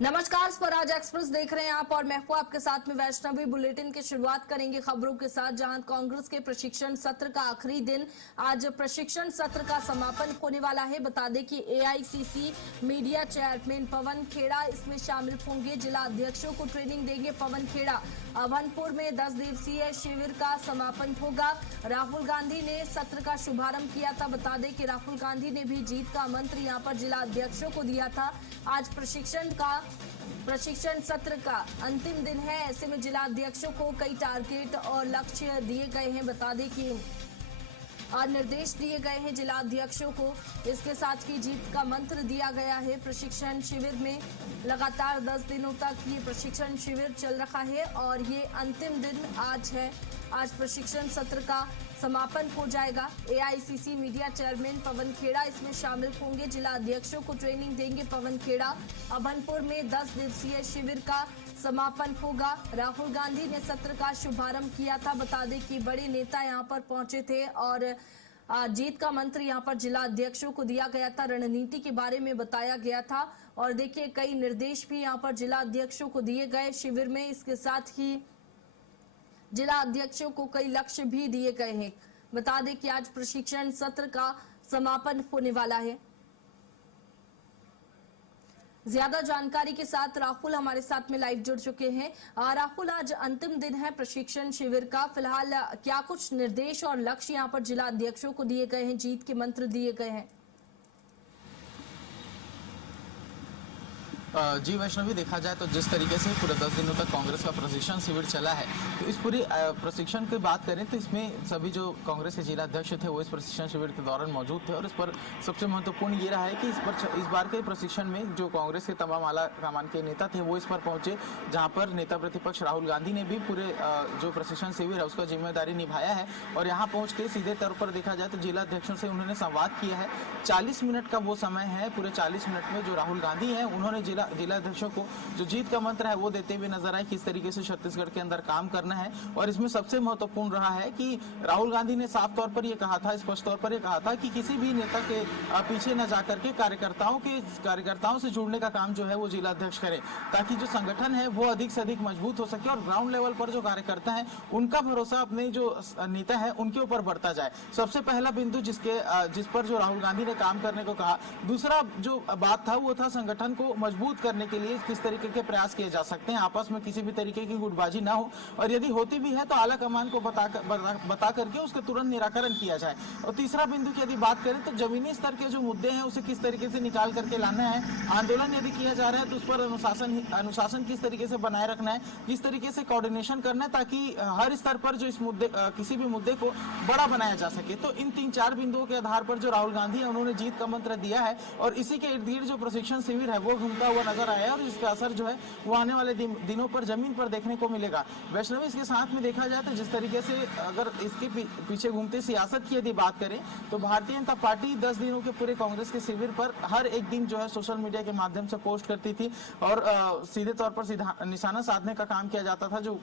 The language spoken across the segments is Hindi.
नमस्कार, स्वराज एक्सप्रेस देख रहे हैं आप और मैं हूं आपके साथ में वैष्णवी। बुलेटिन की शुरुआत करेंगे खबरों के साथ, जहां कांग्रेस के प्रशिक्षण सत्र का आखिरी दिन आज प्रशिक्षण सत्र का समापन होने वाला है। बता दें कि AICC media chairman Pawan Khera इसमें शामिल होंगे। जिला अध्यक्षों को ट्रेनिंग देंगे पवन खेड़ा। अभनपुर में 10 दिवसीय शिविर का समापन होगा। राहुल गांधी ने सत्र का शुभारंभ किया था। बता दें कि राहुल गांधी ने भी जीत का मंत्र यहां पर जिला अध्यक्षों को दिया था। आज प्रशिक्षण सत्र का अंतिम दिन है, ऐसे में जिला अध्यक्षों को कई टारगेट और लक्ष्य दिए गए हैं। बता दें कि निर्देश दिए गए हैं जिला अध्यक्षों को। इसके साथ ही जीत का मंत्र दिया गया है। प्रशिक्षण शिविर में लगातार 10 दिनों तक ये प्रशिक्षण शिविर चल रहा है और ये अंतिम दिन आज है। आज प्रशिक्षण सत्र का समापन हो जाएगा। AICC media chairman Pawan Khera इसमें शामिल होंगे। जिला अध्यक्षों को ट्रेनिंग देंगे पवन खेड़ा। अभनपुर में 10 दिवसीय शिविर का समापन होगा। राहुल गांधी ने सत्र का शुभारंभ किया था। बता दें कि बड़े नेता यहां पर पहुंचे थे और जीत का मंत्र यहां पर जिला अध्यक्षों को दिया गया था। रणनीति के बारे में बताया गया था और देखिए कई निर्देश भी यहां पर जिला अध्यक्षों को दिए गए शिविर में। इसके साथ ही जिला अध्यक्षों को कई लक्ष्य भी दिए गए हैं। बता दें कि आज प्रशिक्षण सत्र का समापन होने वाला है। ज्यादा जानकारी के साथ राहुल हमारे साथ में लाइव जुड़ चुके हैं। राहुल, आज अंतिम दिन है प्रशिक्षण शिविर का। फिलहाल क्या कुछ निर्देश और लक्ष्य यहाँ पर जिला अध्यक्षों को दिए गए हैं, जीत के मंत्र दिए गए हैं? जी वैष्णवी, देखा जाए तो जिस तरीके से पूरे 10 दिनों तक कांग्रेस का प्रशिक्षण शिविर चला है, तो इस पूरी प्रशिक्षण की बात करें तो इसमें सभी जो कांग्रेस के जिला अध्यक्ष थे वो इस प्रशिक्षण शिविर के दौरान मौजूद थे। और इस पर सबसे महत्वपूर्ण ये रहा है कि इस बार के प्रशिक्षण में जो कांग्रेस के तमाम आला कमान के नेता थे वो इस पर पहुंचे, जहाँ पर नेता प्रतिपक्ष राहुल गांधी ने भी पूरे जो प्रशिक्षण शिविर है उसका जिम्मेदारी निभाया है। और यहाँ पहुंच के सीधे तौर पर देखा जाए तो जिला अध्यक्षों से उन्होंने संवाद किया है। 40 मिनट का वो समय है। पूरे 40 मिनट में जो राहुल गांधी है उन्होंने जिला अध्यक्षों को जो जीत का मंत्र है वो देते हुए नजर आए, किस तरीके से छत्तीसगढ़ के अंदर काम करना है। और इसमें सबसे महत्वपूर्ण रहा है कि राहुल गांधी ने साफ तौर पर ये कहा था, स्पष्ट तौर पर ये कहा था कि किसी भी नेता के पीछे न जाकर के कार्यकर्ताओं से जुड़ने का काम जो है वो जिला अध्यक्ष करे, ताकि जो संगठन है वो अधिक से अधिक मजबूत हो सके और ग्राउंड लेवल पर जो कार्यकर्ता है उनका भरोसा अपने जो नेता है उनके ऊपर बढ़ता जाए। सबसे पहला बिंदु जिस पर जो राहुल गांधी ने काम करने को कहा। दूसरा जो बात था वो था संगठन को मजबूत करने के लिए किस तरीके के प्रयास किए जा सकते हैं, आपस में किसी भी तरीके की गुटबाजी ना हो और यदि होती भी है तो आला कमान को बता करके उसका तुरंत निराकरण किया जाए। और तीसरा बिंदु की यदि बात करें तो जमीनी स्तर के जो मुद्दे हैं उसे किस तरीके से निकाल करके लाना है। आंदोलन यदि किया जा रहा है तो उस पर अनुशासन किस तरीके से बनाए रखना है, किस तरीके से कोऑर्डिनेशन करना है, ताकि हर स्तर पर जो इस मुद्दे किसी भी मुद्दे को बड़ा बनाया जा सके। तो इन 3-4 बिंदुओं के आधार पर जो राहुल गांधी है उन्होंने जीत का मंत्र दिया है और इसी के इर्द गिर्द जो प्रशिक्षण शिविर है वो घूमता हुआ नजर आया और इसका असर जो है वो आने वाले दिनों पर जमीन पर देखने को मिलेगा। वैष्णवी, इसके साथ में देखा जाए तो जिस तरीके से अगर इसके पीछे घूमते सियासत की यदि बात करें तो भारतीय जनता पार्टी 10 दिनों के पूरे कांग्रेस के शिविर पर हर एक दिन जो है सोशल मीडिया के माध्यम से पोस्ट करती थी और सीधे तौर पर निशाना साधने का काम किया जाता था। जो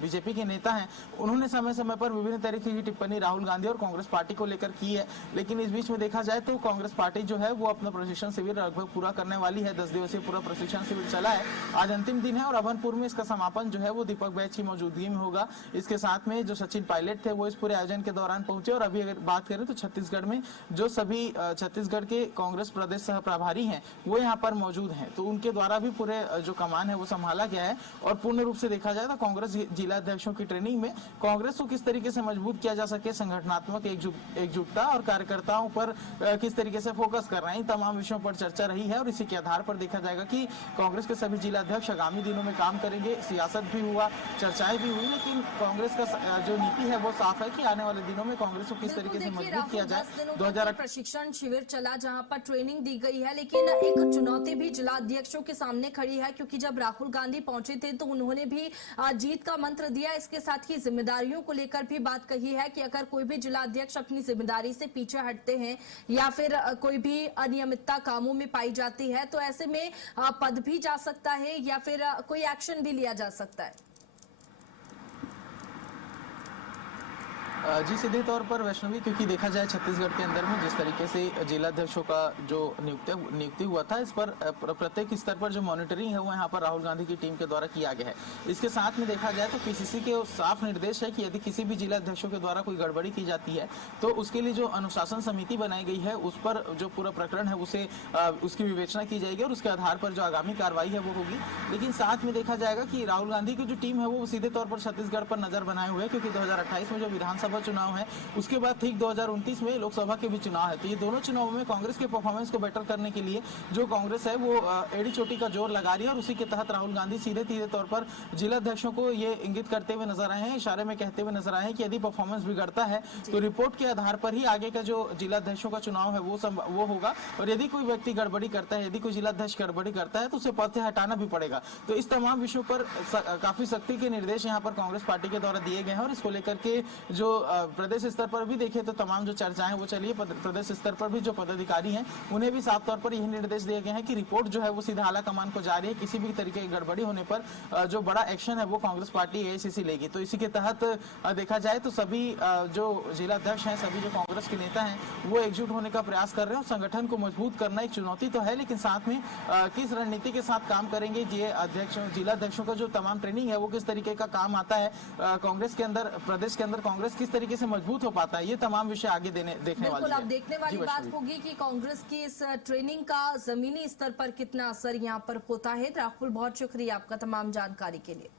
बीजेपी के नेता हैं उन्होंने समय समय पर विभिन्न तरीके की टिप्पणी राहुल गांधी और कांग्रेस पार्टी को लेकर की है, लेकिन इस बीच में देखा जाए तो कांग्रेस पार्टी जो है वो अपना प्रशिक्षण शिविर लगभग पूरा करने वाली है। 10 दिवसीय पूरा प्रशिक्षण शिविर चला है, आज अंतिम दिन है और अभनपुर में इसका समापन जो है वो दीपक बैच की मौजूदगी में होगा। इसके साथ में जो सचिन पायलट थे वो इस पूरे आयोजन के दौरान पहुंचे। और अभी अगर बात करें तो छत्तीसगढ़ में जो सभी छत्तीसगढ़ के कांग्रेस प्रदेश सह प्रभारी हैं वो यहाँ पर मौजूद हैं, तो उनके द्वारा भी पूरे जो कमान है वो संभाला गया है। और पूर्ण रूप से देखा जाए तो कांग्रेस जिला अध्यक्षों की ट्रेनिंग में कांग्रेस को किस तरीके से मजबूत किया जा सके, संगठनात्मक एकजुटता और कार्यकर्ताओं पर किस तरीके से फोकस कर रहे हैं, इन तमाम विषयों पर चर्चा रही है। और इसी के आधार पर देखा जाएगा कि कांग्रेस के सभी जिला अध्यक्ष आगामी दिनों में काम करेंगे। सियासत भी हुआ, चर्चाएं भी हुई, लेकिन कांग्रेस का जो नीति है वो साफ है कि आने वाले दिनों में कांग्रेस को किस तरीके से मजबूत किया जाए। 2018 प्रशिक्षण शिविर चला जहां पर ट्रेनिंग दी गई है, लेकिन एक चुनौती भी जिला अध्यक्षों के सामने खड़ी है, क्योंकि जब राहुल गांधी पहुंचे थे तो उन्होंने भी जीत का मंत्र दिया। इसके साथ ही जिम्मेदारियों को लेकर भी बात कही है कि अगर कोई भी जिला अध्यक्ष अपनी जिम्मेदारी से पीछे हटते हैं या फिर कोई भी अनियमितता कामों में पाई जाती है तो ऐसे में पद भी जा सकता है या फिर कोई एक्शन भी लिया जा सकता है। जी सीधे तौर पर वैष्णवी, क्योंकि देखा जाए छत्तीसगढ़ के अंदर में जिस तरीके से जिलाध्यक्षों का जो नियुक्ति हुआ था, इस पर प्रत्येक स्तर पर जो मॉनिटरिंग है वो यहाँ पर राहुल गांधी की टीम के द्वारा किया गया है। इसके साथ में देखा जाए तो पीसीसी के साफ निर्देश है कि यदि किसी भी जिलाध्यक्षों के द्वारा कोई गड़बड़ी की जाती है तो उसके लिए जो अनुशासन समिति बनाई गई है उस पर जो पूरा प्रकरण है उसे उसकी विवेचना की जाएगी और उसके आधार पर जो आगामी कार्रवाई है वो होगी। लेकिन साथ में देखा जाएगा कि राहुल गांधी की जो टीम है वो सीधे तौर पर छत्तीसगढ़ पर नजर बनाए हुए है, क्योंकि 2028 में जो विधानसभा चुनाव है उसके बाद ठीक 2029 में लोकसभा के भी चुनाव है। तो ये दोनों चुनावों में कांग्रेस के परफॉर्मेंस को बेटर करने के लिए जो कांग्रेस है वो एड़ी चोटी का जोर लगा रही है और उसी के तहत राहुल गांधी सीधे तौर पर जिलाध्यक्षों को ये इंगित करते हुए नजर आए हैं, इशारे में कहते हुए नजर आए हैं कि यदि परफॉर्मेंस बिगड़ता है तो रिपोर्ट के आधार पर ही आगे का जो जिलाध्यक्षों का चुनाव है वो होगा, और यदि कोई व्यक्ति गड़बड़ी करता है, यदि कोई जिलाध्यक्ष गड़बड़ी करता है तो उसे पद से हटाना भी पड़ेगा। तो इस तमाम विषयों पर काफी सख्ती के निर्देश यहाँ पर कांग्रेस पार्टी के द्वारा दिए गए हैं और इसको लेकर के जो प्रदेश स्तर पर भी देखे तो तमाम जो चर्चाएं वो चलिए, प्रदेश स्तर पर भी जो पदाधिकारी हैं उन्हें भी साफ तौर पर यही निर्देश दिए गए हैं कि रिपोर्ट जो है वो सीधा आला कमान को जा रही है, किसी भी तरीके की गड़बड़ी होने पर जो बड़ा एक्शन है वो कांग्रेस पार्टी एआईसीसी लेगी। तो इसी के तहत देखा जाए तो सभी जो जिलाध्यक्ष हैं, सभी जो कांग्रेस के नेता हैं वो एकजुट होने का प्रयास कर रहे हैं और संगठन को मजबूत करना एक चुनौती तो है, लेकिन साथ में किस रणनीति के साथ काम करेंगे, ये जिलाध्यक्षों का जो तमाम ट्रेनिंग है वो किस तरीके का काम आता है कांग्रेस के अंदर, प्रदेश के अंदर कांग्रेस किस तरीके से मजबूत हो पाता है, ये तमाम विषय आगे देखने वाले हैं। अब देखने वाली बात होगी कि कांग्रेस की इस ट्रेनिंग का जमीनी स्तर पर कितना असर यहाँ पर होता है। राहुल, बहुत शुक्रिया आपका तमाम जानकारी के लिए।